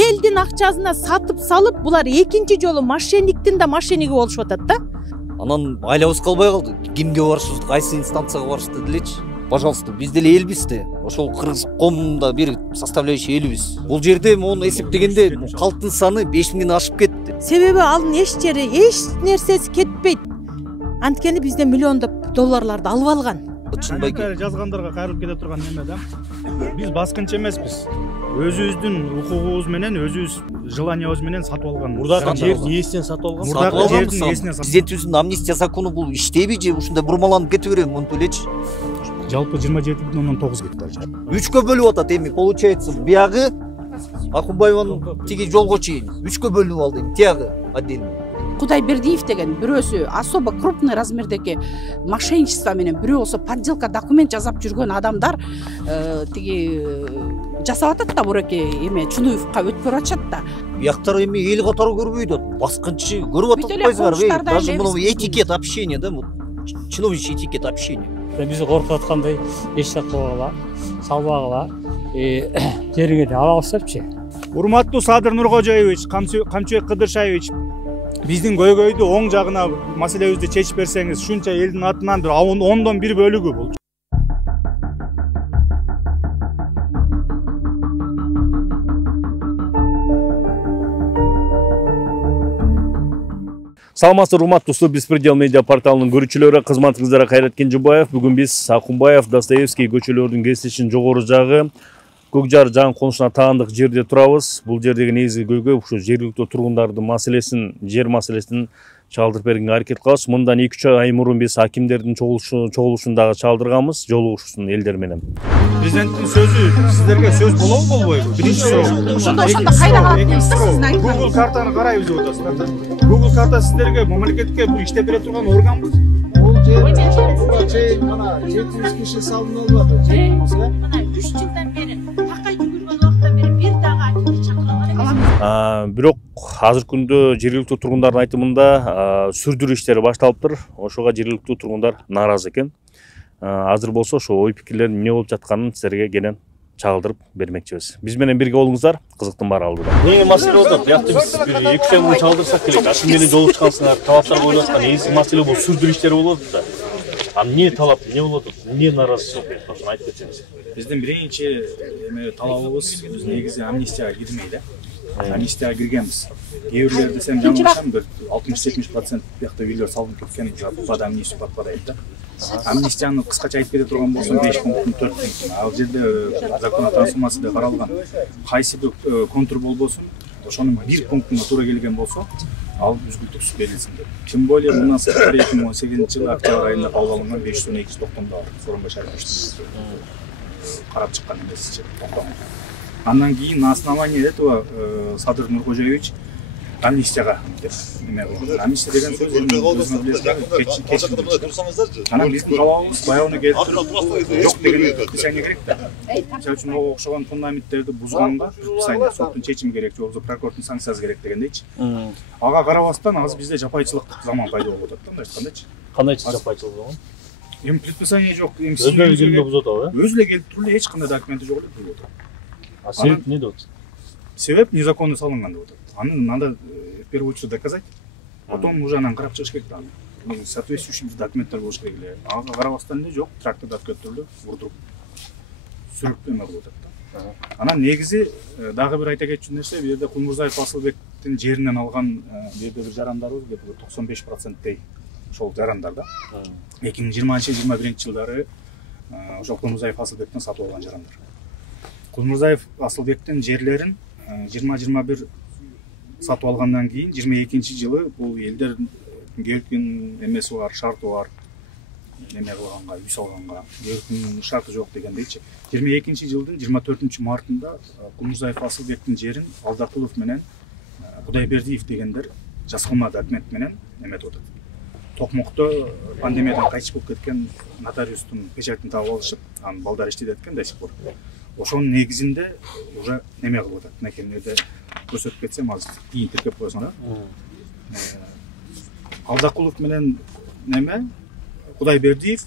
элдин акчасына сатып салып, булар экинчи жолу мошенниктин да мошенниги болушуп атат да. Анан айлабыз калбай калды. Кимге барышыбыз, кайсы инстанцияга барышты делечи. Пожалуйста, биз деле элбиз да. Ошол кыргыз коомунда бир составляющий элбиз. Бул жерде мону эсептегенде калктын саны 5000ден ашып кетти. Себеби анын эч жери, эч нерсеси кетпейт. Анткени бизден миллиондоп долларларды алып алган. Чынбайке жазгандарга кайрылып кете турган неме да. Биз баскынчы эмеспиз. Өзүбүздүн укугубуз менен, өзүбүз желаниябыз менен сатып алган. Мурдагы жердин ээсинен сатып алган. Мурдагы жердин ээсинен сатып. Президентибиздин амнистия закону бул иштейби же ушундай бурмаланып кете береби мынтип элечи. Жалпы 27,9 гектар жер. 3кө бөлүп атат эми. Получается, биягы Акунбаеванын тиги жолго чейин 3кө бөлүнүп алды эми, тиягы отдельно. Кудайбердиев деген бирөөсү особо крупный размердеги мошенничество менен, бирөө болсо подделка документ жасап жүргөн адамдар тиги жасап атат да, буреке эме Чунуевка өтүп баратат да. Бияктар эми эл катары көрбөйт, баскынчы көрүп атпайсыңарбы? Даже мына этикет общения да, чиновничий этикет общения. Биз коркуп аткандай эч сатпагыла, салбагыла, жериңе де ала алсапчы. Урматтуу Садыр Нуркожоевич, Камчыбек Кыдыршаевич, биздин көйгөйдү оң жагына маселебизди чечип берсеңиз, ушунча элдин атынан 10дон 1 бөлүгү бул. Саламатсыздар урматтуу достор, Беспредел медиа порталынын көрүүчүлөрү, кызматыңыздарга Кайрат Кенжебаев. Бүгүн биз Акунбаев, Достоевский көчөлөрүнүн кесилишинин жогору жагы Көкжар жаңы конушуна таандык жерде турабыз. Бул жердеги негизги көйгөй ушу жергиликтүү тургундардын маселесин, жер маселесин чалдырып бергенге аракет кылабыз. Мындан 2-3 ай мурун биз акимдердин чогулушун дагы чалдырганбыз, жолугушуусун элдер менен. Президенттин сөзү сиздерге сөз болобу болбойбу? Биринчи суроо. Ошондой ошондо кайда калат дейсиз сиздин айткан. Google картаны карайбыз деп атасыздар. Google карта сиздерге мамлекетке бир иштеп бере турган органбы? Ол жер мына 700 киши салынып атат. Мына 3 жылдан бери такай жүгүргөн убактан бери бир дагы акимди чакыра албайм. Бирок азыркы күндө жергиликтүү тургундардын айтымында сүрдүрүү иштери башталыптыр. Ошого жергиликтүү тургундар нааразы экен. Азыр болсо ошо ой пикирлердин эмне болуп жатканын силерге кенен чагылдырып бермекчибиз. Биз менен бирге болуңуздар, кызыктын баары алдыда. Эмне маселе болуп атат? Биякта биз бир 2-3 ай мурун чагылдырсак керек. Аким менен жолугуп чыккансыңар, талаптар коюлуп аткан негизги маселе бул сүрдүрүү иштери болуп атат да. Эмне талап, эмне болуп атат? Эмне нааразычылык? Ошону айтып кетсеңиз. Биздин биринчи талабыбыз биз негизи амнистияга кирмей да. Амнистияга киргенбиз. Кээ бирлер десем жаңылышам, бир 60-70% биякта үйлөр салынып кеткен, бада амнистия батпадайт да. Амнистияны кыскача айтып кете турган болсом 5 пункттун 4 пунктун. Ал жерде закон трансформацияда каралган кайсы бир контур болбосун, ошонун бир пунктуна туура келген болсо, ал үзгүлтүксүз берилсин деп. Тем более мындан сырткары 2018-жылы октябрь айында кабыл алынган 592-90 сооронбай шариповичтин карап чыккан эмесичи токтомун. Андан кийин на основании этого Садыр Нуркожоевич амнистияга деп эме кылган. Амнистия деген сөз анан биздин талабыбыз баягыны келтирип жок деген предписание керек да. Мисалы үчүн ого окшогон фундаменттерди бузганга предписание, соттун чечими керек, же болбосо прокурордун санкциясы керек дегендейчи. Ага карабастан азыр бизде жапайчылык заман пайда болуп атат да, мындай айткандачы. Кандайчы жапайчылык болгон? Эми предписание жок, эми өзүнө бузуп атабы? Өзү эле келип туруп эле эч кандай документи жок эле туруп атат. Себеп эмне деп атат? Себеп незаконно салынган деп атат. Аны надо в первую очередь доказать, потом уже анан карап чыгыш керек да. Соответствующий документтер болуш керек эле. Ага карабастан эле жок, тракторду алып келип туруп урдуруп сүрүп эме кылып атат да. Анан негизи дагы бир айта кетчү нерсе, бул жерде Кулмурзаев Асылбектин жеринен алган бул жерде бир жарандарыбыз 95%дей ошол жарандар да. 2020-21 жылдары ошол Кулмурзаев Асылбектен сатып алган жарандар. Кулмурзаев Асылбектин жерлерин 20-21 сатып алгандан кийин 22 жылы бул элдер келген эмеси бар, шарты бар. Эме кылганга, үй салганга, эркин шарты жок дегендейчи. 22 жылдын 24 мартында Кулмурзаев Асылбектин жерин Алдакулов менен Кудайбердиев дегендер жазылма документ менен эметип атат. Токмокто пандемиядан кайтып болуп кеткен нотариустун печатын таап алышып, анын балдары иштейт экен до сих пор. Ошонун негизинде уже неме кылып атат. Мекемелерде көрсөтүп кетсем азыр кийин тиркеп койсоң да. Алдакулов менен неме Кудайбердиев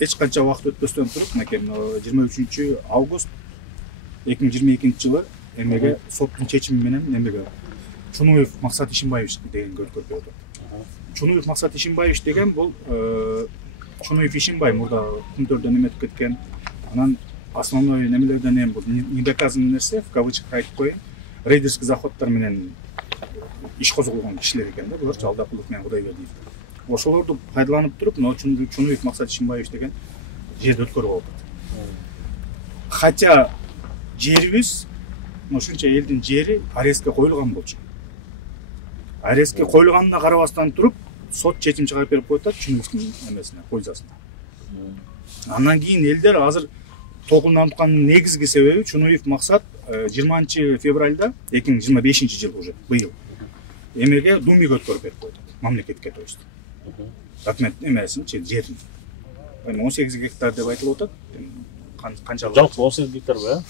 эч канча убакыт өтпөстөн туруп, мекеме 23 август 2022 жылы эмеге соттун чечими менен эмеге Чунуев Максат Ишимбаевич дегенге өткөрүп атат. Чунуев Максат Ишимбаевич деген бул Чунуев Ишимбай мурда күнтөрдөн эметип кеткен. Анан основной немелерден эми бул недоказанный нерсе в кавычках айтып коеюн. Рейдерский захваттар менен иш козголгон кишилер экен да, булар Жалдакулов менен Кудайбердиев. Ошолорду пайдаланып туруп, Чунуев Максат Ишимбаевич деген жерди өткөрүп алып атат. Хотя жерибиз ушунча элдин жери арестке коюлган болчу. Арестке коюлганына карабастан туруп, сот чечим чыгарып берип коюптат Чунуевдин эмесине, пользасына. Андан кийин элдер азыр толкунданткандын негизги себеби Чунуев Максат 20 февралда 2025-жыл уже быйыл эмеге Думиге өткөрүп берип коюптат, мамлекетке то есть. Документ эмесин, жерин. 18 гектар деп айтылып атат. Канчалык? Жалпы 18 гектар ба?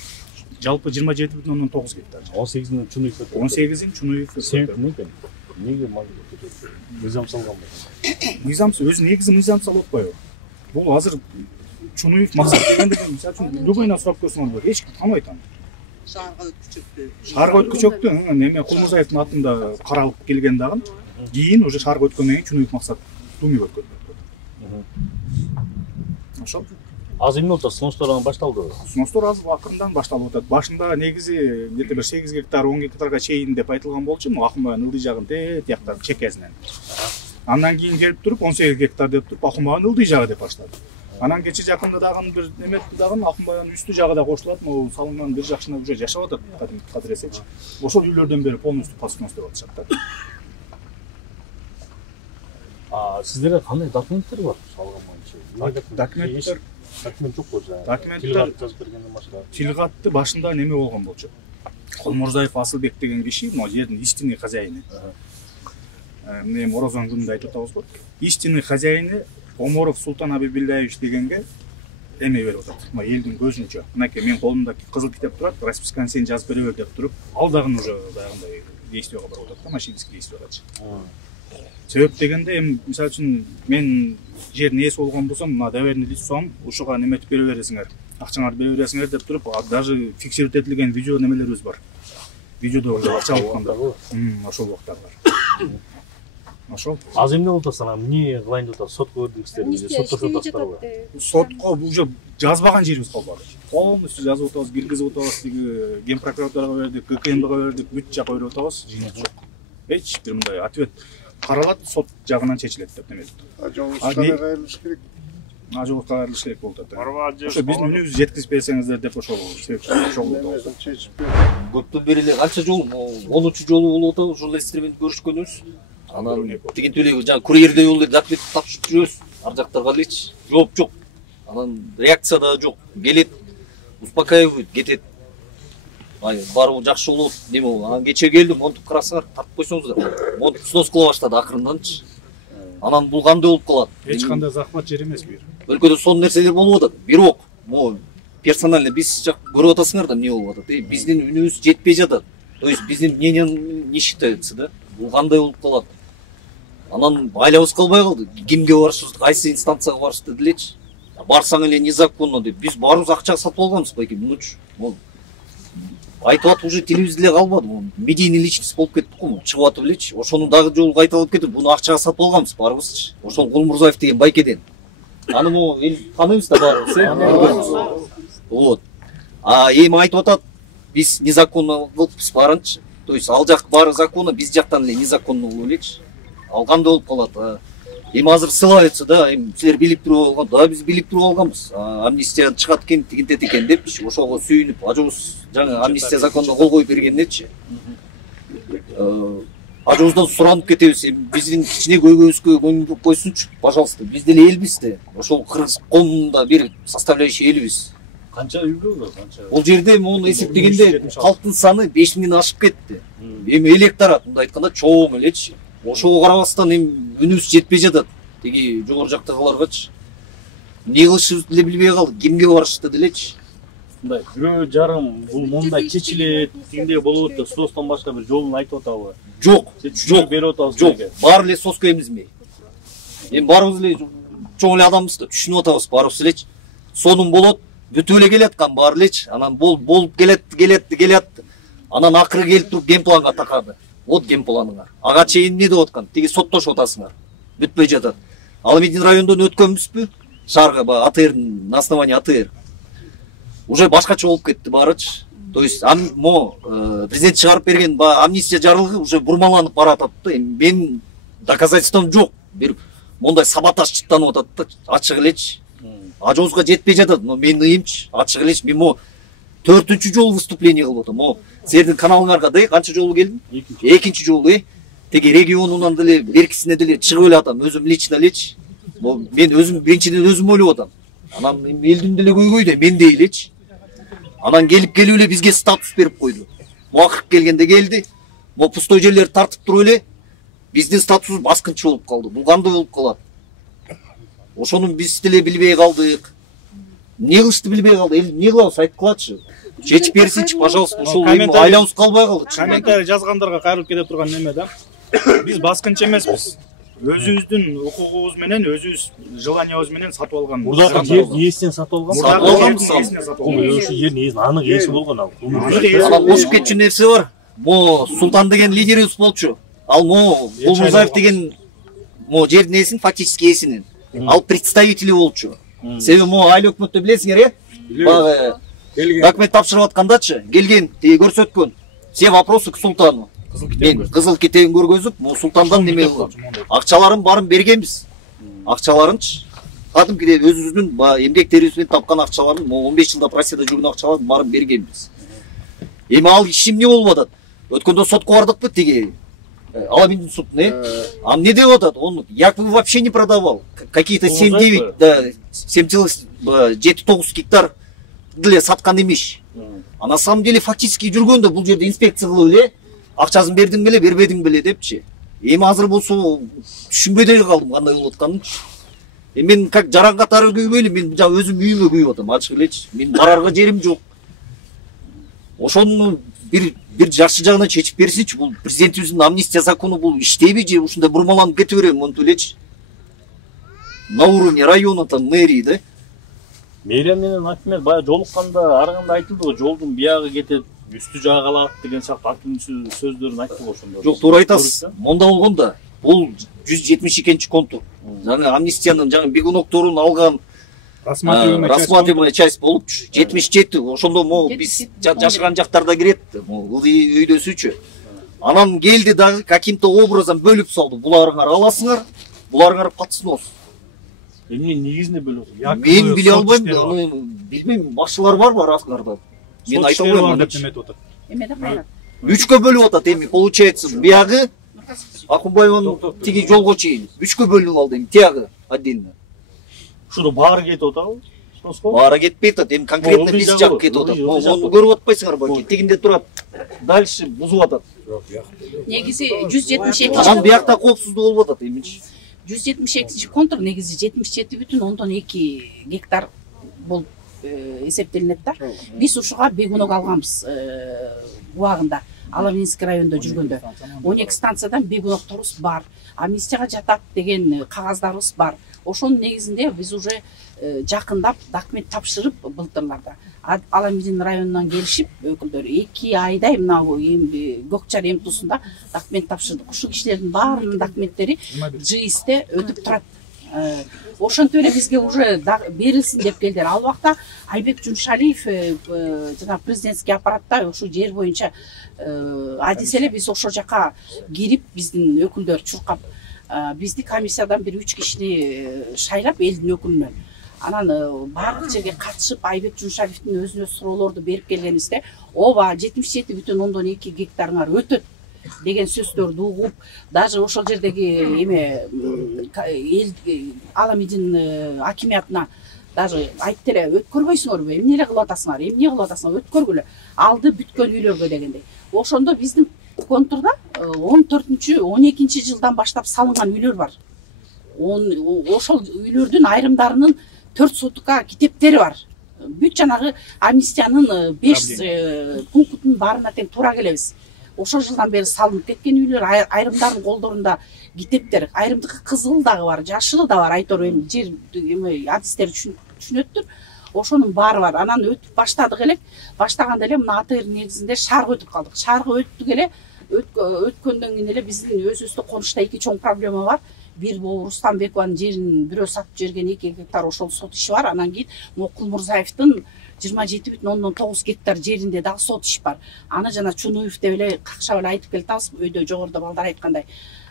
Жалпы 27,9 гектар. 18-ин Чунуев. 18-ин Чунуев. Себеп неге? Неге мыйзам салган ба? Мыйзам өзү негизи мыйзам салып атпайбы? Бул азыр Чунуев Максат дегенде мисалы үчүн любойна сурап көрсөңөр болот. Эч ким таныбайт аны. Шаарга өткүчөктү неме Кулмурзаевдин атында каралып келген дагы. Кийин уже шаарга өткөндөн кийин Чунуев Максат Думиге өткөрүлдү. Ошол. Аз эмне болот, сунуштар башталды. Сунуштар аз акырындан башталып атат. Башында негизи где-то бир 8 гектар, 10 гектарга чейин деп айтылган болчу, Акмбайдын ылдый жагын тияктан чекесинен. Андан кийин келип туруп 18 гектар деп туруп Акмбайдын ылдый жагы деп баштады. Анан кече жакында дагы бир неметти дагы Акмбайдын үстү жагы да кошулат, могу салынган бир жакшына уже жашап атат, кадыресечи. Ошол үйлөрдөн бери полностью пасконос деп атышат да. Сиздерде кандай документтер бар салган боюнча? Документ жок болчу. Документтер жазып бергенден башка. Тилгатты башында неме болгон болчу. Колмурзаев Асылбек деген киши, могу жердин истинный хозяины. Эмне Морозон күнүндө айтып атабыз го. Истинный хозяины Оморов Султан Абибилляевич дегенге эме берип атат. Мына элдин көзүнчө. Мынакей мен колумда кызыл китеп турат, расписканы сен жазып бере бер деп туруп, ал дагы уже дагындай действияга барып атат да, машинский действиягачы. Себеп дегенде эми мисалы үчүн мен жердин ээси болгон болсом, мына доверенный лицом ушуга неметип бере бересиңер, акчаңарды бере бересиңер деп туруп, даже фиксировать этилген видео немелерибиз бар. Видеодо уже акча алганда. Ошол убактар бар. Ошол. Аз эмне болот сана, эмне кылайын деп атат, сотко бердиңиздер, сотто тастарбы? Сотко уже жазбаган жерибиз калбады. Полностью жазып атабыз, киргизип атабыз, тиги Ген прокуратурага бердик, ККМБга бердик, бүт жака берип атабыз, жыйынтык жок. Эч бир мындай ответ каралат, сот жагынан чечилет деп неметип. Ажоовузга кайрылыш керек. Ажоовузга кайрылыш керек болуп атат. Ошо биздин үнүбүздү жеткизип берсеңиздер деп ошол Немесин чечип бер. Көптөн бери эле канча жолу, 10-чу жолу болуп атат, ошол эстермен көрүшкөнүбүз. Анан тигинти эле жана курьерде жолу документ тапшырып жүрөбүз. Ар жактарга элечи. Жооп жок. Анан реакция да жок. Келет, успокаивает, кетет. Баары жакшы болот, неме болот. Анан кече келдим, монтуп карасыңар, тартып койсоңуздар. Монтуп снос кыла баштады акырынданчы. Анан бул кандай болуп калат? Эч кандай захват жер эмес бир. Өлкөдө сонун нерселер болуп атат. Бирок, могу персонально биз жак көрүп атасыңар да эмне болуп атат. Биздин үнүбүз жетпей жатат. То есть биздин мнение не считается, да? Бул кандай болуп калат? Анан айлабыз калбай калды. Кимге барышыбыз, кайсы инстанцияга барышты делечи. Барсаң эле незаконно деп. Биз баарыбыз акчага сатып алганбыз байке, мынучу. Айтып атып уже телевизорде эле калбады. Медийный личность болуп кеттик го, чыгып атып элечи. Ошону дагы жолу кайта алып кетип, буну акчага сатып алганбыз баарыбызчы. Ошол Кулмурзаев деген байкеден. Аны могу эл таныйбыз да баарыбыз, Вот. Эми айтып атат, биз незаконно кылыппыз баарынчы. То есть ал жак баары законно, биз жактан эле незаконно болуп элечи. Ал кандай болуп калат? Эми азыр ссылаются, да, эми силер билип туруп алган. Да, биз билип туруп алганбыз. Амнистия чыгат экен, тигинтет экен депчи. Ошого сүйүнүп, ажообуз жаңы амнистия законуна кол коюп бергеннечи. Ажообуздан суранып кетебиз. Биздин кичине көйгөйүбүзгө көңүл койсунчу, пожалуйста. Биз деле элбиз да. Ошол кыргыз коомунда бир составляющий элбиз. Канча үйлөр бар, канча? Бул жерде муну эсептегенде калктын саны 5000ден ашып кетти. Эми электорат мындай айтканда чоң элечи. Ошого карабастан эми үнүбүз жетпей жатат. Тиги жогору жактагыларгачы. Эмне кылышыбызды деле билбей калдык, кимге барышты делечи. Мындай бирөө жарым бул мындай чечилет, тигиндей болот деп состон башка бир жолун айтып атабы? Жок, жок берип атабыз. Жок, баары эле соска эмизме. Эми баарыбыз эле чоң эле адамбыз да, түшүнүп атабыз баарыбыз элечи. Сонун болот, бүтүп эле келаткан баары элечи. Анан болуп келет. Анан акыры келип туруп генпланга такады. Вот генпланыңар. Ага чейин эмне деп аткан? Тиги соттошуп атасыңар. Бүтпөй жатат. Аламедин райондон өткөнбүзбү? Шаарга баягы АТРдин на основании АТР. Уже башкача болуп кетти баарычы. То есть президент чыгарып берген амнистия жарлыгы уже бурмаланып баратат да. Мен доказательством жок. Бир мондай саботаж чыттанып атат да. Ачык элечи. Ажоозго жетпей жатат. Но мен ыйымчы. Ачык элечи. Мен 4-чү жолу выступление кылып атам. Силердин каналыңарга да канча жолу келдим? Экинчи жолу, Теги регионунан деле беркисине деле чыгып эле атам. Өзүм лично элечи. Мен өзүм биринчиден өзүм ойлоп атам. Анан элдин деле көйгөйдө мен де элечи. Анан келип эле бизге статус берип койду. Акыркы келгенде келди. Пустой жерлерди тартып туруп эле биздин статусубуз баскынчы болуп калды. Бул кандай болуп калат? Ошону биз деле билбей калдык. Эмне кылышты билбей калды. Эл эмне кылабыз айтып кылачы. Чечип берсинчи, пожалуйста. Ушул айлабыз калбай калды. Комментарий жазгандарга кайрылып кете турган неме да. Биз баскынчы эмеспиз. Өзүбүздүн укугубуз менен, өзүбүз желаниябыз менен сатып алган. Мурдакы жер ээсинен сатып алган. Сатып алган Ошол жердин ээси анык ээси болгон ал. Анан кошуп кетчү нерсе бар. Султан деген лидерибиз болчу. Ал Булмурзаев деген жердин ээсин фактически ээсинин. Ал представители болчу. Себеби айыл өкмөттө билесиңер, Баягы документ тапшырып аткандачы, келген, тиги көрсөткөн. Все вопросы к султану. Мен кызыл китебин көргөзүп, султандан неме кылгам. Акчаларын барын бергенбиз. Акчаларынчы. Кадимкидей өзүбүздүн эмгек терибиз тапкан акчаларын, 15 жылда Россияда жүргөн акчаларын барын бергенбиз. Эми ал иш эмне болуп атат? Өткөндө сотко бардыкпы тиги Аламедин судуна, А мне деп атат? Он якобы вообще не продавал. Какие-то 7-9 гектар деле саткан эмеш. А на самом деле фактически жүргөндө бул жерде инспекция кылып эле акчасын бердиң беле, бербедиң беле депчи. Эми азыр болсо түшүнбөй деле калдым кандай болуп атканын. Мен как жаран катары күйбөй эле, мен өзүм үйүмө күйүп атам, ачык элечи. Мен барарга жерим жок. Ошону бир жакшы жагына чечип берсинчи. Бул президентибиздин амнистия закону бул иштейби же ушундай бурмаланып кете береби монтип элечи. На уровне района там мэрии да. Мэрия менен акимет баягы жолукканда арганда айтылды го, жолдун биягы кетет, үстү жагы калат деген сыяктуу акимдин сөздөрүн айтты го ошондо. Жок, туура айтасыз. Монда болгондо бул 172-чи контур. Жаңы амнистиянын бегунокторун алган рассматриваемая часть болупчу. 77. Ошондо биз жашаган жактарда кирет. Үйдөсүчү. Анан келди дагы каким-то образом бөлүп салды. Буларыңар аласыңар, буларыңар подснос. Эмне негизинде бөлүп? Мен биле албайм, билбейм, башчылар барбы арасында? Мен айта албайм. Эмеде кайрат? 3кө бөлүп атат эми. Получается, биягы Акунбаевдин тиги жолго чейин 3кө бөлүнүп алды эми тиягы отдельно. Ушуну баары кетип атабы? Баары кетпей атат. Эми конкретно биз жак кетип атат. Мону көрүп атпайсыңар балки. Тигинде турат. Дальше бузуп атат. Негизи 172. Анан биякта коопсуздук болуп атат эмичи. 172 контур негизи 77,2 гектар болуп эсептелинет да. Биз ушуга бегунок алганбыз убагында. Аламединский районунда жүргөндө 12 станциядан бегунокторубуз бар. Амнистияга жатат деген кагаздарыбыз бар. Ошонун негизинде биз уже жакындап документ тапшырып былтырларда Аламедин районунан келишип өкүлдөр 2 айдай мына Көкчар эмтусунда документ тапшырдык. Ушул кишилердин баарынын документтери ЖИСте өтүп турат. Ошентип эле бизге уже берилсин деп келдилер. Ал убакта Айбек Жуншалиев жана президентский аппаратта ошол жер боюнча адис эле биз ошол жака кирип биздин өкүлдөр чуркап бизди комиссиядан бир 3 кишини шайлап элдин өкүлүнөн. Анан баардык жерге катышып Айбек Жуншалиевдин өзүнө суроолорду берип келгенибизде ооба 77,2 гектарыңар өтөт деген сөздөрдү угуп, даже ошол жердеги эме Аламедин акимиятына даже айтты эле өткөрбөйсүңөрбү, эмне эле кылып атасыңар, өткөргүлө. Алды бүткөн үйлөргө дегендей. Ошондо биздин контурда 14-12 жылдан баштап салынган үйлөр бар. Ошол үйлөрдүн айрымдарынын 4 сотка китептери бар. Бүт жанагы амнистиянын 5 пунктунун баарына тең туура келебиз. Ошол жылдан бери салынып кеткен үйлөр, айрымдардын колдорунда китептер, айрымдыкы кызыл дагы бар, жашылы да бар, айтор эми жер адистер түшүнөттүр. ошонун баары бар. Анан өтүп баштадык элек, баштаганда эле мына АТР негизинде шаарга өтүп калдык. Шаарга өттүк эле, өткөндөн кийин эле биздин өзүбүздө конушта эки чоң проблема бар. Бир бул Рустамбекованын жерин бирөө сатып жиберген 2 гектар ошол сот иши бар. Анан кийин Кулмурзаевдин 27,9 гектар жеринде дагы сот иш бар. Аны жана Чунуев деп эле какшап эле айтып келатабыз. Өйдө жогоруда балдар айткандай.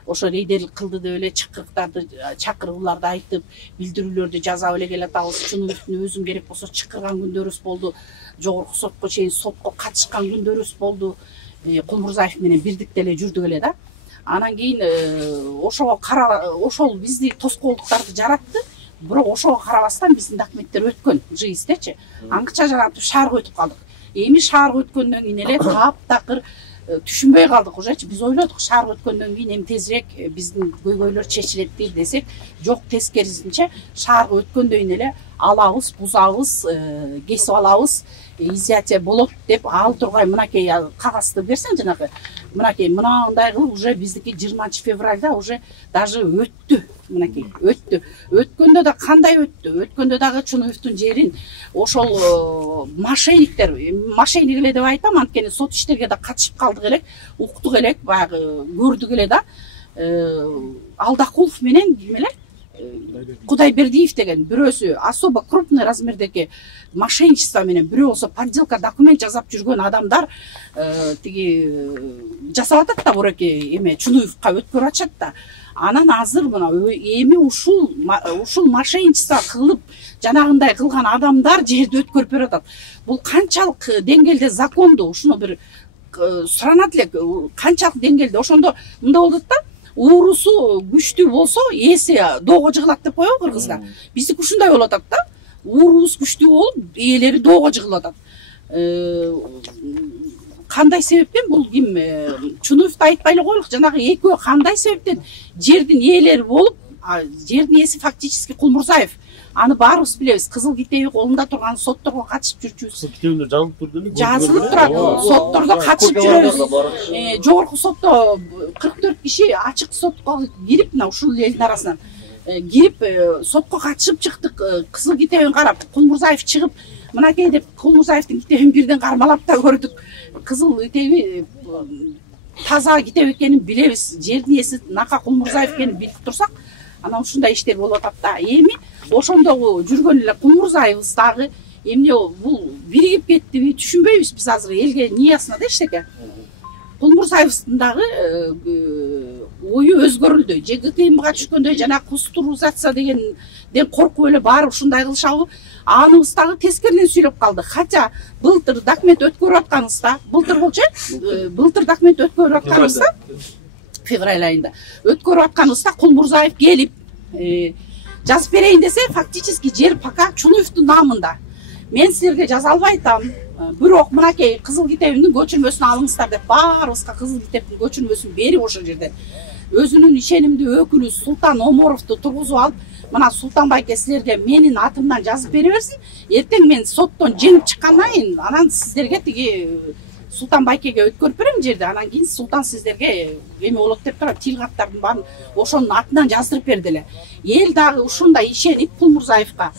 Ошо рейдерлик кылды деп эле чакырыктарды, чакырууларды айтып, билдирүүлөрдү жазап эле келатабыз. Чунуевдин өзүн керек болсо чакырган күндөрүбүз болду. Жогорку сотко чейин сотко катышкан күндөрүбүз болду. Кулмурзаев менен бирдикте эле жүрдүк эле да. Анан кийин ошол бизди тоскоолдуктарды жаратты. Бирок ошого карабастан биздин документтер өткөн ЖИСтечи. Аңгыча жаратып шаарга өтүп калдык. Эми шаарга өткөндөн кийин эле таптакыр түшүнбөй калдык ужечи. Биз ойлодук шаарга өткөндөн кийин эми тезирээк биздин көйгөйлөр чечилет десек, жок, тескерисинче шаарга өткөндөн кийин эле алабыз, бузабыз, кесип алабыз, изъятие болот деп ал тургай мынакей кагазды берсең жанагы. Мынакей мынандай кылып уже биздики 20 февралда уже даже өттү. Мынакей өттү. Өткөндө да кандай өттү? Өткөндө дагы Чунуевдин жерин ошол мошенниктер эле деп айтам, анткени сот иштерге да катышып калдык элек, уктук элек, баягы көрдүк эле да. Алдакулов менен ким эле? Кудайбердиев деген бирөөсү особо крупный размердеги мошенничество менен, бирөө болсо подделка документ жасап жүргөн адамдар тиги жасап атат да буреки эме Чунуевка өткөрүп ачат да. Анан азыр мына эми ушул мошенничество кылып жанагындай кылган адамдар жерди өткөрүп берип атат. Бул канчалык деңгээлде закондуу, ушуну бир суранат элек, канчалык деңгээлде. Ошондо мындай болот да, уурусу күчтүү болсо ээси доого жыгылат деп коебу кыргызда. Биздики ушундай болуп атат да. Уурубуз күчтүү болуп, ээлери доого жыгылып атат. Кандай себептен бул ким? Чунуевди айтпай эле коелук, жанагы экөө кандай себептен жердин ээлери болуп, жердин ээси фактически Кулмурзаев. Аны баарыбыз билебиз. Кызыл китеби колунда турган сотторго катышып жүрчүбүз. Китебинде жазылып турду. Жазылып турат. Соттордо катышып жүрөбүз. Жогорку сотто 44 киши ачык сотко кирип, мына ушул элдин арасынан кирип сотко катышып чыктык. Кызыл китебин карап, Кулмурзаев чыгып, мынакей деп Кулмурзаевдин китебин бирден кармалап да көрдүк. Кызыл китеби таза китеп экенин билебиз. Жердин ээси Нака Кулмурзаев экенин билип турсак, анан ушундай иштер болуп атат да. Эми ошондогу жүргөн эле Кулмурзаевбыз дагы эмне бул биригип кеттиби түшүнбөйбүз биз азыр, элге ниясына да эчтеке. Кулмурзаевдин дагы ою өзгөрүлдү. ЖГТМга түшкөндө жана кустуризация дегенден коркуп эле баары ушундай кылышабы? Аныбыз дагы тескериден сүйлөп калды. Хотя былтыр документ өткөрүп атканыбызда, былтыр болчу, былтыр документ өткөрүп атканыбызда, февраль айында өткөрүп атканыбызда Кулмурзаев келип жазып берейин десе, фактически жер пока Чунуевдин намында. Мен силерге жаза албай атам. Бирок мынакей кызыл китебиндин көчүрмөсүн алыңыздар деп баарыбызга кызыл китептин көчүрмөсүн берип ошол жерде өзүнүн ишенимдүү өкүлү Султан Оморовду тургузуп алып, мына Султан байке силерге менин атымдан жазып бере берсин. Эртең мен соттон жеңип чыккандан кийин анан сиздерге тиги Султан байкеге өткөрүп берем жерди. Анан кийин Султан сиздерге эме болот деп турат, тил каттардын баарын ошонун атынан жаздырып берди эле. Эл дагы ушундай ишенип Кулмурзаевка,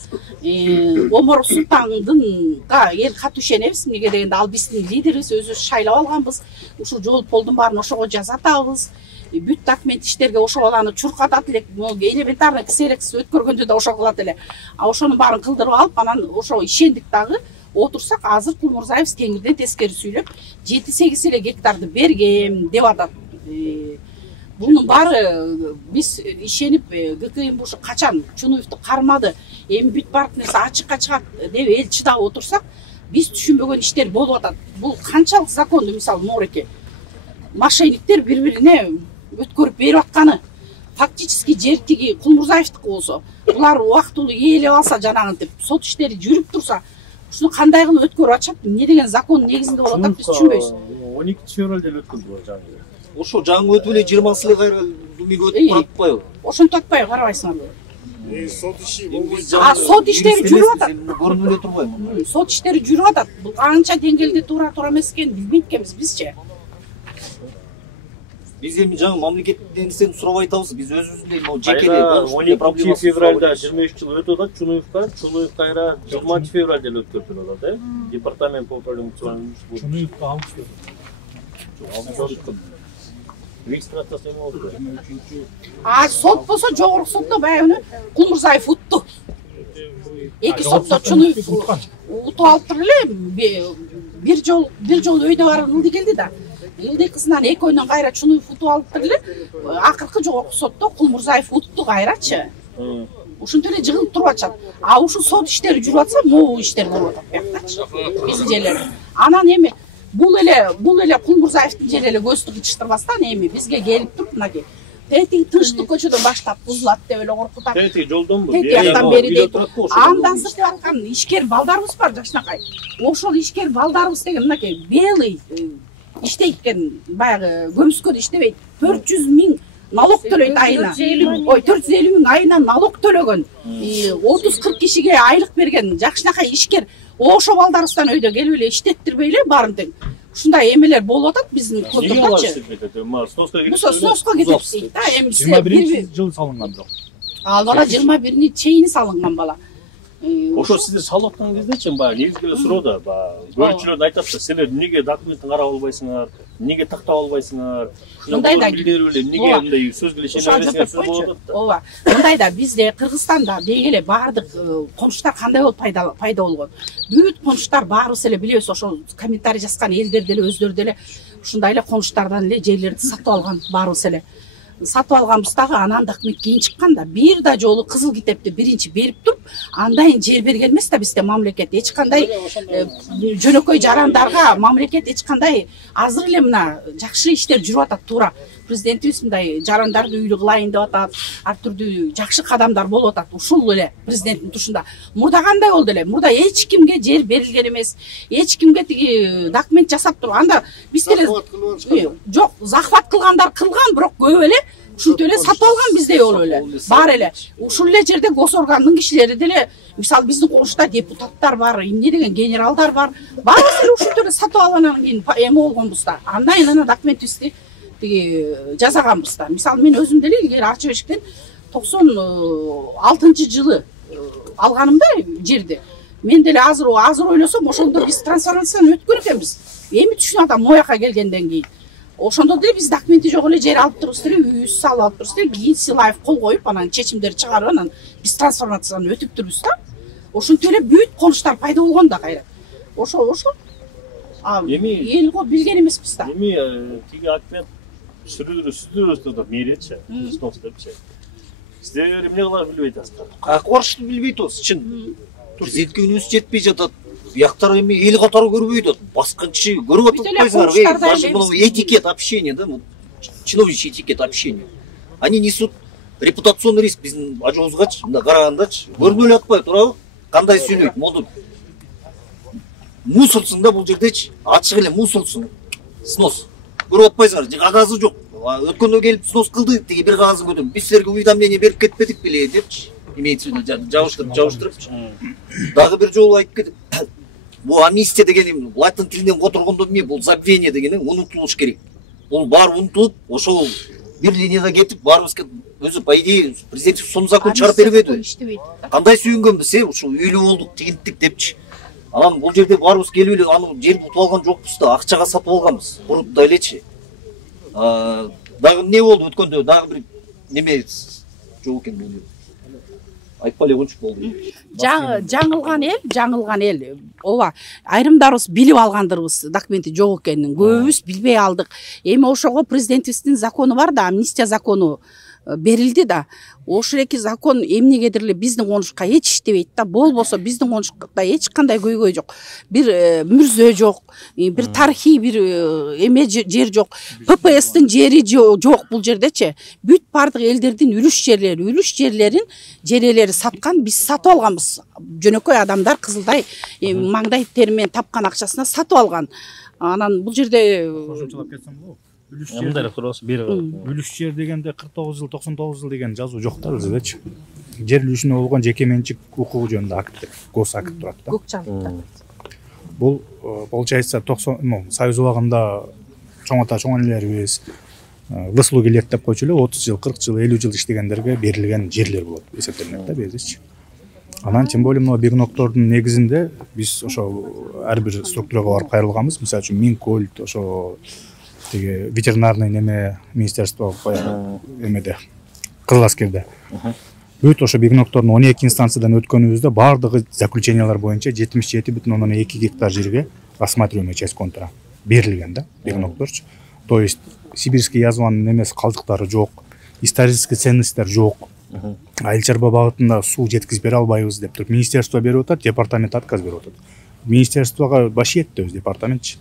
Оморов Султандынга эл катуу ишенебиз. Эмнеге дегенде ал биздин лидерибиз, өзүбүз шайлап алганбыз. Ушул жол полдун баарын ошого жазатабыз. Бүт документ иштерге ошого аны чуркатат элек. Элементарный ксерекс өткөргөндө да ошо кылат эле. Ошонун баарын кылдырып алып, анан ошо ишендик дагы. Отурсак азыр Кулмурзаев теңирден тескери сүйлөп 7-8 эле гектарды бергем деп атат. Бунун баары биз ишенип ГКМ ушу качан Чунуевди кармады, эми бүт баардык нерсе ачыкка чыгат деп эл чыдап отурсак, биз түшүнбөгөн иштер болуп атат. Бул канчалык закондуу, мисалы Мореке мошенниктер бири-бирине өткөрүп берип атканы. Фактически жер тиги Кулмурзаевдики болсо, булар убактылуу ээлеп алса жанагынтип сот иштери жүрүп турса, ушуну кандай кылып өткөрүп ачат, эмне деген закон негизинде болуп атат, биз түшүнбөйбүз. 12 февралда өткөндү жаңы. Ошо жаңы өтүп эле 20 эле кайра думиге өтүп атпайбы? Ошентип атпайбы, карабайсыңарбы? Сот иши Сот иштери жүрүп атат. Көрүнүп эле турбайбы? Сот иштери жүрүп атат. Бул канча деңгээлде туура эмес экенин билбейт экенбиз бизчи. Биз эми жаңы мамлекеттен нерсени сурабай атабыз. Биз өзүбүздүн могу жеке Кайра 12 февралда 23 жыл өтүп атат Чунуев кайра 20 февралда эле өткөртүлүп атат, департамент по управлению Чунуевка августта. Регистрациясы эме болду. Сот болсо жогорку сотто баягы Кулмурзаев утту. Эки сотто Чунуев утуп алыптыр эле. Бир жол өйдө барып ылдый келди да. Ылдый кызынан экөөнөн кайра Чунуев утуп алыптыр эле. Акыркы жогорку сотто Кулмурзаев утту кайрачы. Ушинтип эле жыгылып туруп атышат. Ушул сот иштери жүрүп атса, могу иштер болуп атат бияктачы. Биздин жерлерде. Анан эми бул эле Кулмурзаевдин жери эле көздү кычыштырбастан эми бизге келип туруп мынакей Тети Тынчтык көчөдөн баштап бузулат деп эле коркутат. Тети жолдонбу? Тети жактан бери дейт. Андан сыртып аткан ишкер балдарыбыз бар жакшынакай. Ошол ишкер балдарыбыз деген мынакей белый иштейт экен, баягы көмүскөдө иштебейт. 400 000 налог төлөйт айына. 450 000 айына налог төлөгөн. 30-40 кишиге айлык берген жакшынакай ишкер. Ошол балдарыбыздан өйдө келип эле иштеттирбейли баарын тең. Ушундай эмелер болуп атат биздин көптөчү. Сноска кетет дейт да. Эми 21 жыл салынган бирок. Ал бала 21-ни чейин салынган бала. Ошо сиздер салып аткан кездечи баягы негизги суроодо көрүүчүлөр айтат да, силер эмнеге документин карап албайсыңар, эмнеге тактап албайсыңар? Мындай да эмнеге мындай сөз биле сөз болуп атат да. Ооба. Мындай да бизде Кыргызстанда деги эле баардык комуштар кандай болуп пайда болгон. Бүт комуштар баарыбыз эле билебиз, ошол комментарий жазган элдер деле өздөрү деле ушундай эле комуштардан эле жерлерди сатып алган баарыбыз эле. Сатып алганбыз дагы анан документ кийин чыкканда бир да жолу кызыл китепти биринчи берип туруп, андайын жер берген эмес да бизде мамлекет. Эч кандай жөнөкөй жарандарга мамлекет эч кандай азыр эле мына жакшы иштер жүрүп атат туура. Президентибиз мындай жарандарды үйлүү кылайын деп атат, ар түрдүү жакшы кадамдар болуп атат. Ушул эле президенттин тушунда. Мурда кандай болду эле? Мурда эч кимге жер берилген эмес, эч кимге тиги документ жасап туруп, анда биз деле жок, захват кылгандар кылган, бирок көп эле ушинтип эле сатып алган бизде болуп эле. Бар эле. Ушул эле жерде госоргандын кишилери деле, мисалы биздин комушта депутаттар бар, эмне деген генералдар бар. Баарыбыз эле ушинтип эле сатып алгандан кийин эме болгонбуз да. Андан ана документибизди тиги жасаганбыз да. Мисалы мен өзүм деле илгери Арчыбештен 96-жылы алганымда жерди. Мен деле азыр ойлосом, ошондо биз трансформацияны өткөн экенбиз. Эми түшүнүп атам мояка келгенден кийин. Ошондо деле биз документи жок эле жер алып турубуз деле, үйүбүздү салып алып турубуз деле, кийин Силаев кол коюп, анан чечимдерди чыгарып, анан биз трансформацияны өтүп турбуз да. Ошентип эле бүт конуштар пайда болгон да кайра. Ошол эми эл го билген эмеспиз да. Эми тиги акмет сүрдүрөбүз мээречи, снос депчи. Сиздер эмне кылар билбей атасыздар. Акбарышты билбей атабыз, чын. Президентке үнүбүз жетпей жатат. Бияктар эми эл катары көрбөй атат. Баскан киши көрүп атпайсыңар. Даже бул этикет общения, да, чиновничий этикет общения. Они несут репутационный риск биздин ажообузгачы, мында карагандачы. Көрүнүп эле атпайбы, туурабы? Кандай сүйлөйт, моду. Мусорсуң да бул жердечи. Ачык эле мусорсуң. Снос. Көрүп атпайсыңар, кагазы жок. Өткөндө келип снос кылды, тиги бир кагазын көтөрүп, биз силерге уведомление берип кетпедик беле депчи. Имеется в виду жабыштырып. Дагы бир жолу айтып кетип, бул амнистия деген латын тилинен которгондо эмне, бул забвение деген унутулуш керек. Бул баары унутулуп, ошол бир линияда кетип, баарыбызга өзү по идее президент сом закон чыгарып бербеди. Кандай сүйүнгөнбүз, ушул үйлүү болдук, тигинттик депчи. Анан бул жерде баарыбыз келип эле аны жерди утуп алган жокпуз да, акчага сатып алганбыз. Бурутта элечи. Дагы эмне болду өткөндө, дагы бир неме жок экен бул. Айтпай эле койчу болду. Жаңылган эл. Ооба, айрымдарыбыз билип алгандырбыз документи жок экенин. Көбүбүз билбей алдык. Эми ошого президентибиздин закону бар да, амнистия закону берилди да. Ошол эки закон эмнегедир эле биздин конушка эч иштебейт да. Болбосо биздин конушта эч кандай көйгөй жок. Бир мүрзө жок, бир тарыхый бир эме жер жок. ППСтин жери жок бул жердечи. Бүт бардык элдердин үлүш жерлерин жерелери саткан, биз сатып алганбыз. Жөнөкөй адамдар кызылдай маңдай термен тапкан акчасына сатып алган. Анан бул жерде кошумчалап кетсем болобу? Үлүш жер дегенде 49 жыл, 99 жыл деген жазуу жок да біздечи. Жер үлүшүнө болгон жеке менчик укугу жөнүндө акт, госакт турат да. Бул получается 90 Союз убагында чоң ата чоң энелерибиз выслуга лет деп койчу эле 30 жыл 40 жыл 50 жыл иштегендерге берилген жерлер болот эсептелинет да бердичи. Анан тем более мына бегноктордун негизинде биз ошо ар бир структурага барып кайрылганбыз. Мисалы үчүн Минкульт, ошо тиги ветеринарный неме министерство эмеде Кызыл Аскерде. Бүт ошо бегноктордун 12 инстанциядан өткөнүбүздө бардыгы заключениялар боюнча 77,2 гектар жерге рассматриваемая часть контура берилген да бегнокторчу. То есть сибирский язванын немеси калдыктары жок, исторический ценностьтер жок. Айыл чарба багытында суу жеткизип бере албайбыз деп туруп министерство берип атат, департамент отказ берип атат. Министерствого баши этти өз департаментчи.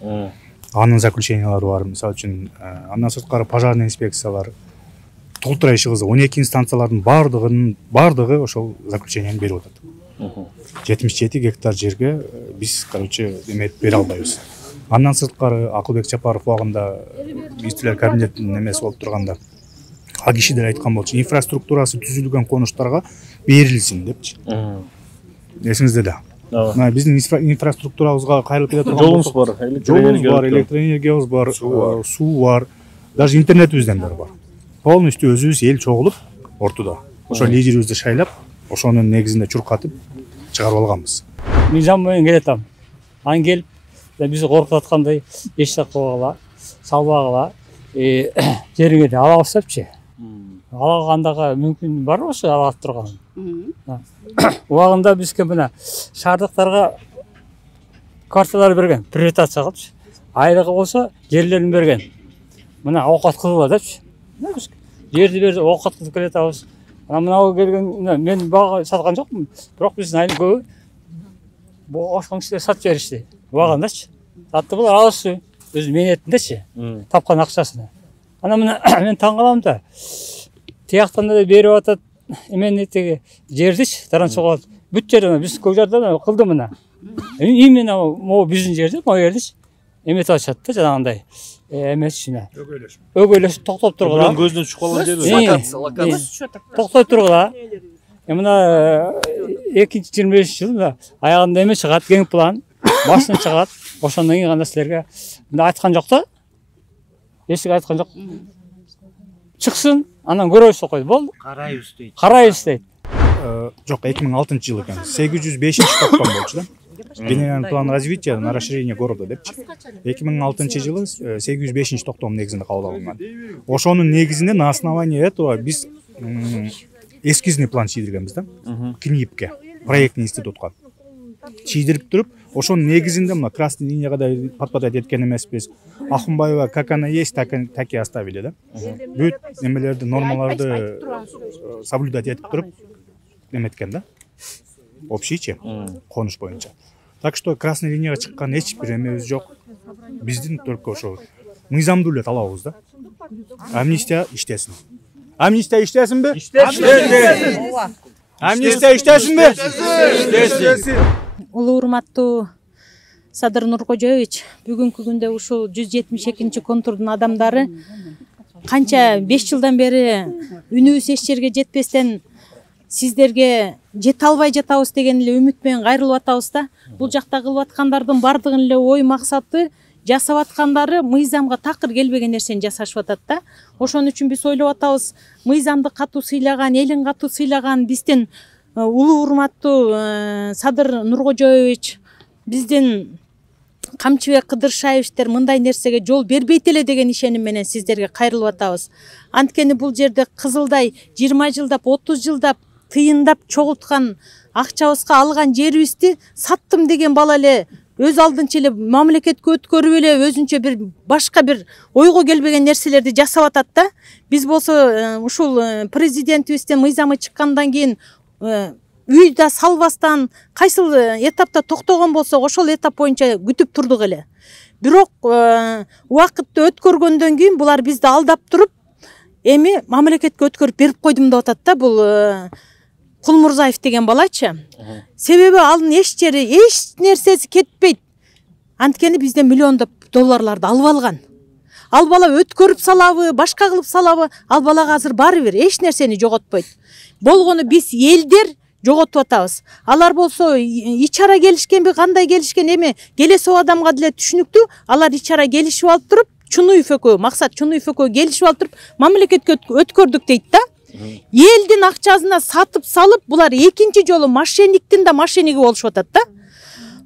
Анын заключениялары бар, мисалы үчүн андан сырткары пожарный инспекциялар толтура иши кызык 12 инстанциялардын бардыгы ошол заключенияны берип атат. 77 гектар жерге биз короче эметип бере албайбыз. Андан сырткары Акылбек Чапаров убагында министрлер кабинетинин немеси болуп турганда а кишилер айткан болчу, инфраструктурасы түзүлгөн конуштарга берилсин депчи. Эсиңизде да. Мына биздин инфраструктурабызга кайрылып келе турган Жолубуз бар, электроэнергиябыз бар, суу бар, даже интернетибизден бери бар. Полностью өзүбүз эл чогулуп ортодо. Ошо лидерибизди шайлап, ошонун негизинде чуркатып чыгарып алганбыз. Мыйзам менен келатам. Ан келип биз коркутуп аткандай эч жакка кылгыла, салбагыла, жериңе де алабыз депчи. Алагандагы мүмкүн бар ошо алып турган. Убагында бизге мына шаардыктарга карталар берген, приватизация кылыпчы. Айлыгы болсо жерлерин берген. Мына оокат кылгыла депчи. Жерди берди, оокат кылып келатабыз. Мынау келген мен бага саткан жокмун, бирок биздин айыл көбү бу ошон кишилер сатып беришти. Убагындачы. Сатты булар алышты. Өз менетиндечи. Тапкан акчасына. Ана мына мен таң калам да. Тияктан да берип атат. Эмени тиги жердичи, таранчуга бүт жерден биз көк жардан кылды мына. Именно могу биздин жерде, могу жердичи. Эметип атышат да жанагындай. Эмесчине. Өгөйлөшүп токтоп тургула. Көздөн түшүп калган жерде. Токтоп тургула. Мына 2025 жылда аягында эме чыгат, кең план, башына чыгат. Ошондон кийин кандай силерге мына айткан жок да. Эчтеке айткан жок. Чыксын, анан көрөбүз койду. Болду. Карайбыз дейт. Карайбыз дейт. Жок, 2006 жыл экен. 805 токтом болчу да. Генеральный план развития на расширение города депчи. 2006 жылы 805 токтом негизинде кабыл алынган. Ошонун негизинде на основании этого биз эскизный план чийдиргенбиз да. КНИИПке, проектный институтка. Чийдирип туруп, ошонун негизинде мына красный линияга да подпадать эткен эмеспиз. Ахунбаева как она есть, так и оставили да. Бүт немелерди, нормаларды соблюдать этип туруп эметкен да. Общийчи, конуш боюнча. Так что красный линияга чыккан эч бир эмебиз жок. Биздин только ошо мыйзамдуу эле талабыбыз да. Амнистия иштесин. Амнистия иштесинби? Иштесин. Амнистия иштесинби? Иштесин. Улуу урматтуу Садыр Нуркожоевич, бүгүнкү күндө ушул 172 контурдун адамдары канча 5 жылдан бери үнүбүз эч жерге жетпестен сиздерге жете албай жатабыз деген эле үмүт менен кайрылып атабыз да. Бул жакта кылып аткандардын бардыгын эле ой максаты жасап аткандары мыйзамга такыр келбеген нерсени жасашып атат да. Ошон үчүн биз ойлоп атабыз, мыйзамды катуу сыйлаган, элин катуу сыйлаган биздин улуу урматтуу Садыр Нуркожоевич, биздин Камчыбек Кыдыршаевичтер мындай нерсеге жол бербейт эле деген ишеним менен сиздерге кайрылып атабыз. Анткени бул жерде кызылдай 20 жылдап, 30 жылдап тыйындап чогулткан акчабызга алган жерибизди саттым деген бала эле өз алдынча эле мамлекетке өткөрүп эле өзүнчө бир башка бир ойго келбеген нерселерди жасап атат да. Биз болсо ушул президентибизден мыйзамы чыккандан кийин үйдө салбастан кайсыл этапта токтогон болсо ошол этап боюнча күтүп турдук эле. Бирок убакытты өткөргөндөн кийин булар бизди алдап туруп эми мамлекетке өткөрүп берип койдум деп атат да бул Кулмурзаев деген балачы. Себеби анын эч жери, эч нерсеси кетпейт. Анткени бизден миллиондоп долларларды алып алган. Ал бала өткөрүп салабы, башка кылып салабы, ал балага азыр баары бир эч нерсени жоготпойт. Болгону биз элдер жоготуп атабыз. Алар болсо ичара келишкенби, кандай келишкен эми келесип адамга деле түшүнүктүү. Алар ичара келишип алып туруп Чунуев экөө, Максат Чунуев экөө келишип алып туруп мамлекетке өткөрдүк дейт да. Элдин акчасына сатып салып, булар экинчи жолу мошенниктин да мошенниги болушуп атат да.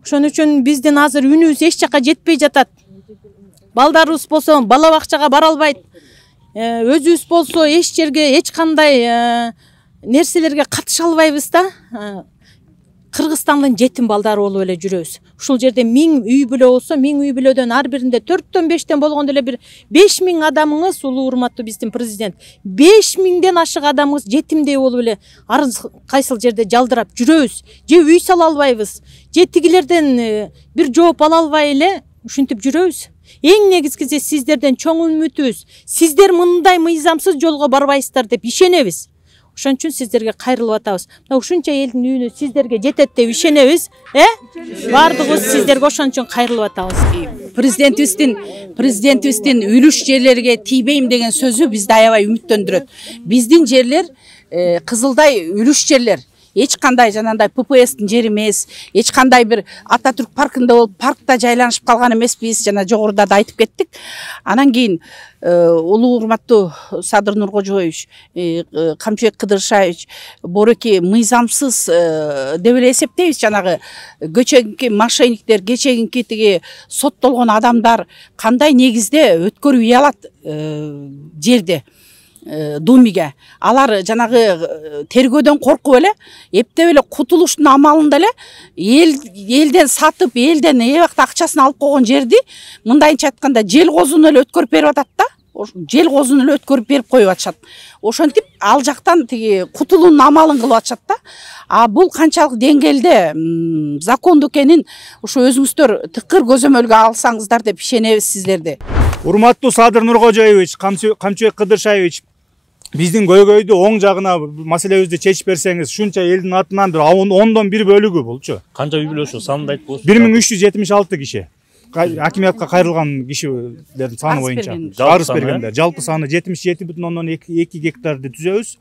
Ошон үчүн биздин азыр үнүбүз эч жака жетпей жатат. Балдарыбыз болсо бала бакчага бара албайт. Өзүбүз болсо эч жерге эч кандай нерселерге катыша албайбыз да. Кыргызстандын жетим балдары болуп эле жүрөбүз. Ушул жерде 1000 үй бүлө болсо, 1000 үй бүлөдөн ар биринде 4төн 5тен болгондо эле бир 5000 адамыңыз, улуу урматтуу биздин президент, 5000ден ашык адамыңыз жетимдей болуп эле ар кайсыл жерде жалдырап жүрөбүз. Же үй сала албайбыз, же тигилерден бир жооп ала албай эле ушинтип жүрөбүз. Эң негизгиси сиздерден чоң үмүтүбүз. Сиздер мындай мыйзамсыз жолго барбайсыздар деп ишенебиз. Ошон үчүн сиздерге кайрылып атабыз. Мына ушунча элдин үйүнө сиздерге жетет деп ишенебиз, Бардыгыбыз сиздерге ошон үчүн кайрылып атабыз. Президентибиздин үлүш жерлерге тийбейм деген сөзү бизди аябай үмүттөндүрөт. Биздин жерлер кызылдай үлүш жерлер. Эч кандай жанагындай ППСтин жери эмес, эч кандай бир Ататүрк паркында болуп, паркта жайланышып калган эмеспиз, жана жогоруда да айтып кеттик. Анан кийин улуу урматтуу Садыр Нуркожоевич, Камчыбек Кыдыршаевич Бореки мыйзамсыз деп эле эсептейбиз. Жанагы көчөгүнкү мошенниктер, кечегинки тиги соттолгон адамдар кандай негизде өткөрүп үй алат жерде. Думиге алар жанагы тергөөдөн коркуп эле эптеп эле кутулуштун амалында эле элден сатып, элден эбакта акчасын алып койгон жерди мындайынча айтканда жел козуну эле өткөрүп берип атат да. Жел козуну эле өткөрүп берип коюп атышат. Ошентип ал жактан тиги кутулуунун амалын кылып атышат да. А бул канчалык деңгээлде закондуу экенин ушу өзүңүздөр тыкыр көзөмөлгө алсаңыздар деп ишенебиз сиздерди. Урматтуу Садыр Нуркожоевич, Камчыбек Кыдыршаевич, биздин көйгөйдү оң жагына маселебизди чечип берсеңиз, шунча элдин атынан бир 10/1 бөлүгү булчу. Канча үй бүлө ошо санды айтып болсо? 1376 киши. Акимиятка кайрылган кишилердин саны боюнча арыз бергендер. Жалпы саны 77,2 гектарды түзөбүз.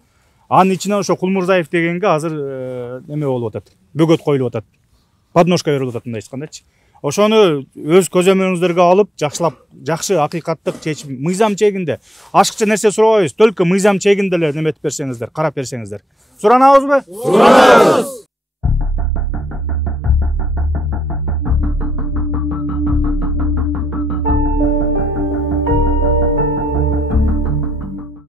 Анын ичинен ошо Кулмурзаев дегенге азыр эме болуп атат. Бөгөт коюлуп атат. Подножка берилип атат мындай айткандачы. Ошону өз көзөмөлүңүздөргө алып, жакшылап, жакшы акыйкаттык чечим, мыйзам чегинде. Ашыкча нерсе сурабайбыз, только мыйзам чегинде эле неметип берсеңиздер, карап берсеңиздер. Суранабызбы? Суранабыз.